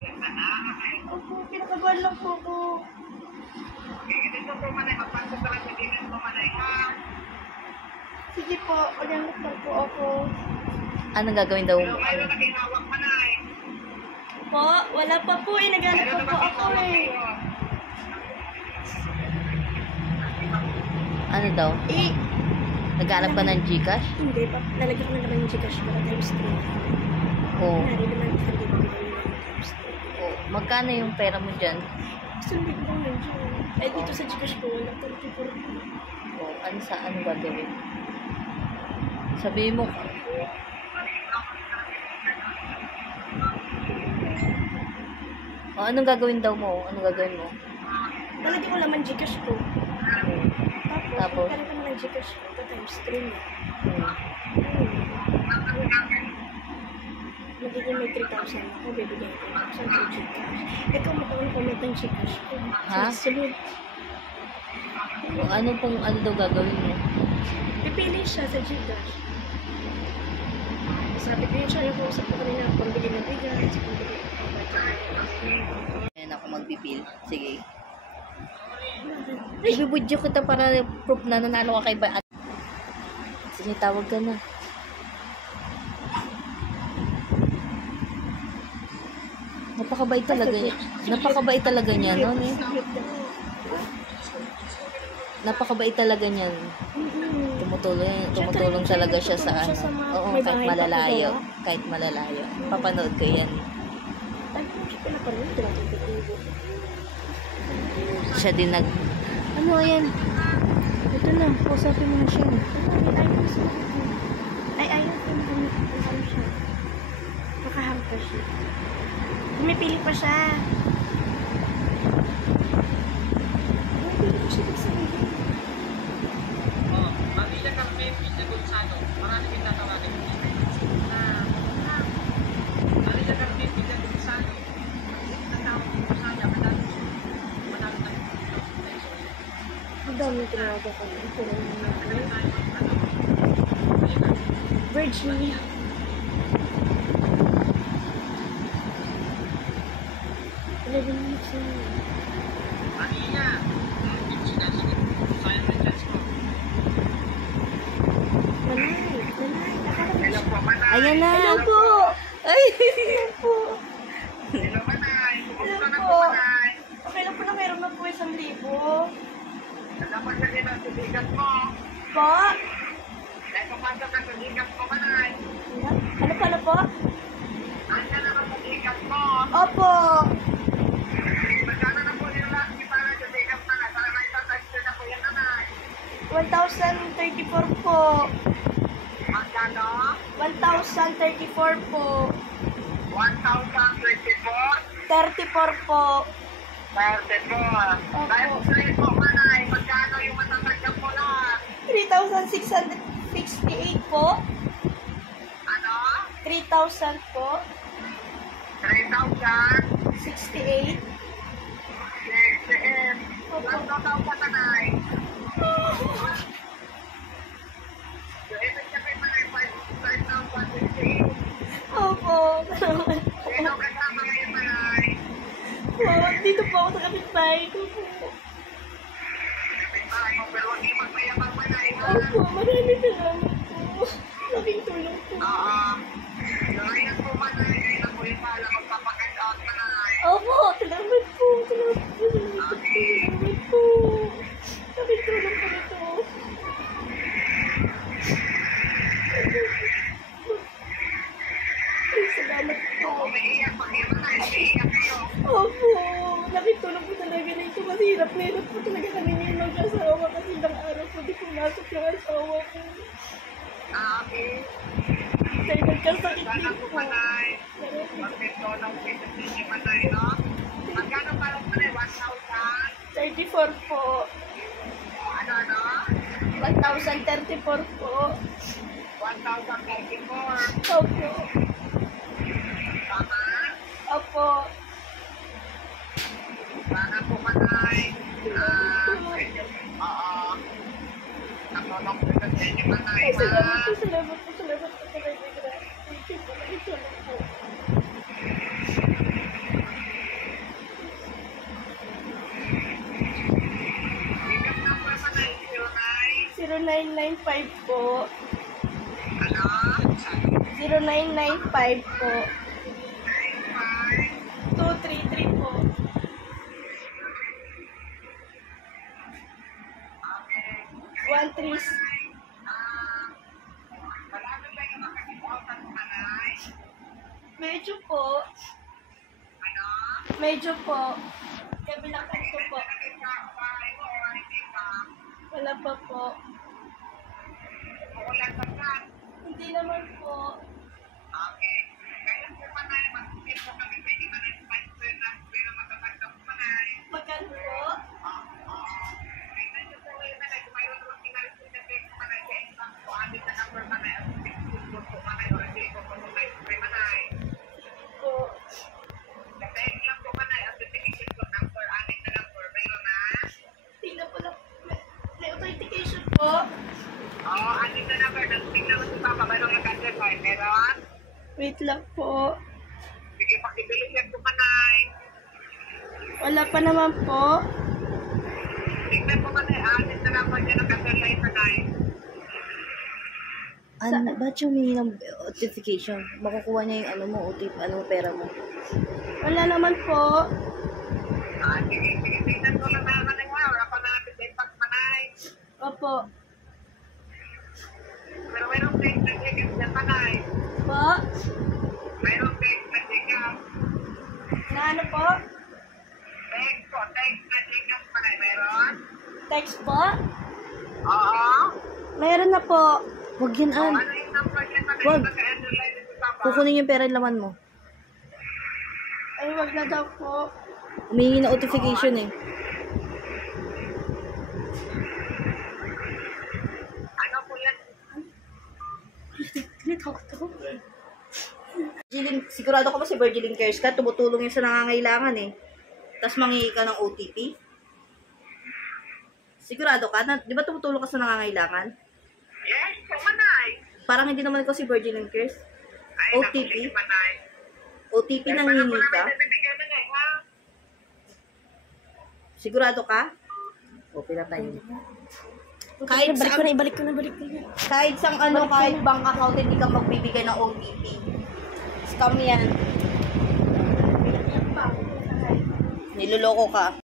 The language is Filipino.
Opo, kinakabahan lang po ako. Sige po, ulianap lang po ako. Anong gagawin daw mo? Po, wala pa po eh. Naghanap pa po ako eh. Ano daw? Eh, Naghanap ka ng Gcash? hindi pa. Lalagyan ko na naman yung Gcash para times 3. Oo. Nari naman, hindi ba gawin yung times 3? Oo. Magkano yung pera mo dyan? Isang big bang medyo. Eh, dito sa Gcash ko, wala 34. Oo. Anong gagawin? Sabihin mo. O, anong gagawin daw mo? Anong gagawin mo? Lalagyan ko naman Gcash ko. Tapos? Lalagyan ko naman Gcash ko. Ito times 3 na. Magiging may 3,000 ako, bibigyan ko 1,000 for Gcash. Ikaw magkakaroon ng Gcash ko. Ha? Sunod. O, ano daw gagawin mo? Pipili siya sa Gcash. Sabi ko yun siya, yung kausap ko kanina, pambili ng bigas, pambili ng Ayan ako magpipil. Sige. Ibibudyo kita para proof na nanalo ka kay Ba. Sige, tawag ka na. Napakabait talaga niya. Napakabait talaga niya, no? Napakabait talaga niyan. Tumutulong talaga siya sa ano. Oo, kahit malalayo. Kahit malalayo. Papanood ko yan. Siya din ano yan? Ito na, kausapin mo na siya. Ay, ayaw ko na siya. Makahang pa siya. Pumipili pa siya. Pumipili pa siya sa mga. Pamilya kami, Pizza Gonzalo. Marami yung tatawagan. Pamilya kami, Pizza Gonzalo. Natawag ko sa kanya, madami na. Ang dami tinawagan ko. Virginia. Pamilya. Sayang na chance ko. Ayan na. Hello po. Ay! Hello po. Hello, Manay. Hello Kumusta na po. po, Manay? Okay lang po na meron na po 1,000. Nalaman ka din ang subigat mo. Po? Dahil papasok ka sa subigat mo, Manay. Ano pala po? Andiyan na ang subigat mo. Opo. Magkano na po nila para sa subigat na. Para na itatagsin na po yan, Manay. 1,034 po. Magkano? 1,034 po. 1,024. 34 po. 34. Dahil po sa ito, Manay, magkano yung matatagyan mo lahat? 3,668 po. Ano? 3,000 po. 3,000. 68. CM. Last daw pa, Manay. So, ibig sabihin, Manay, 5,068. Opo. Sino kasama ngayon, Manay? Po, dito po ako sa kapitbahay ko po. Kapitbahay mo, pero hindi magmayabang, Manay. Opo, maraming salamat po. Laking tulong po. Oo. So, ayun po, Manay. Ayun po yung pala magpapakit out, Manay. Opo, salamat po. Salamat po. Salamat po. Laking tulong po ito. Ay, salamat po. Umiiyak pa kayo, Manay. Umiiyak kayo. Opo, nakitulong po talaga na ito kasi hirap na hirap po talaga kami ngayon mag-asawa kasi ilang araw po di pumasok yung asawa ko. Okay. Dahil nagkasakit Sana din po, po. Manay. Magpito ng business ninyo, Manay, no? Magkano pa lang, Manay? 1,000? 34 po. Ano? 1,034 po. 1,034. Opo. Tama? Opo. Sana po, Manay. Oo. Natulong po sa inyo, Manay. Ay, salamat po, salamat po, salamat po talaga. Thank you po, nakitulong po. 0995 po. Ano? 0995 po. 95. 233 po. Okay. 13. Malapit lang yung makakita ng nanay. Medyo po. Ano? Medyo po. Kabilang kanto po. Nakakita ang bahay mo o hindi ka? Wala pa po. Uulan ka saan? Hindi naman po. Okay. Kailan po pa tayo mag-tip po kami sa inyo na pero magkakagdag pa na eh. Magkano po? Kailan po kayo na like, mayroon po sinalit po na text pa na sa inyo po amin sa number pa na po pa na or hindi po po tayo kay Manay. Po. Kasi lang po Manay, authentication po number, amin na number, mayroon na? Tingnan po lang. May authentication po. Oo, amin na number, tingnan mo si Papa, mayroon na cancer card, meron? Wait lang po. Sige, pakibilis yan po Manay. Wala pa naman po. Tingnan po Manay, amin na number dyan ang cancer line Manay. Ano, ba't yung humingi ng notification? Makukuha niya yung ano mo, OTP, ano pera mo. Wala naman po. Sige, tingnan ko lang na Manay ha, wala pa natin sa impact Manay. Opo. Pero mayroong text na check-up dyan Manay. Po? Mayroong text na check-up. Na ano po? Text na check-up Manay, mayroon? Text po? Oo. Mayroon na po. Huwag yan, Ano An. yung number niya Manay? Wag. Magka-underline ito Papa. Kukunin yung pera laman mo. Ay, wag na daw po. Humingi ng notification eh. Ano po yan? Sigurado ka ba si Virgilin Cares ka? Tumutulong yun sa nangangailangan eh. Tapos mangingi ka ng OTP? Sigurado ka? Di ba tumutulong ka sa nangangailangan? Yes, po Manay. Parang hindi naman ikaw si Virgilin Cares. Ay, OTP? naku, sige, Manay. OTP nang hingi ka? Manay, ha? Sigurado ka? O, pinatay niya. Kahit Kahit sa ibalik ko na. kahit sang ano, kahit bank account, hindi ka magbibigay ng OTP. Scam yan. Niloloko ka.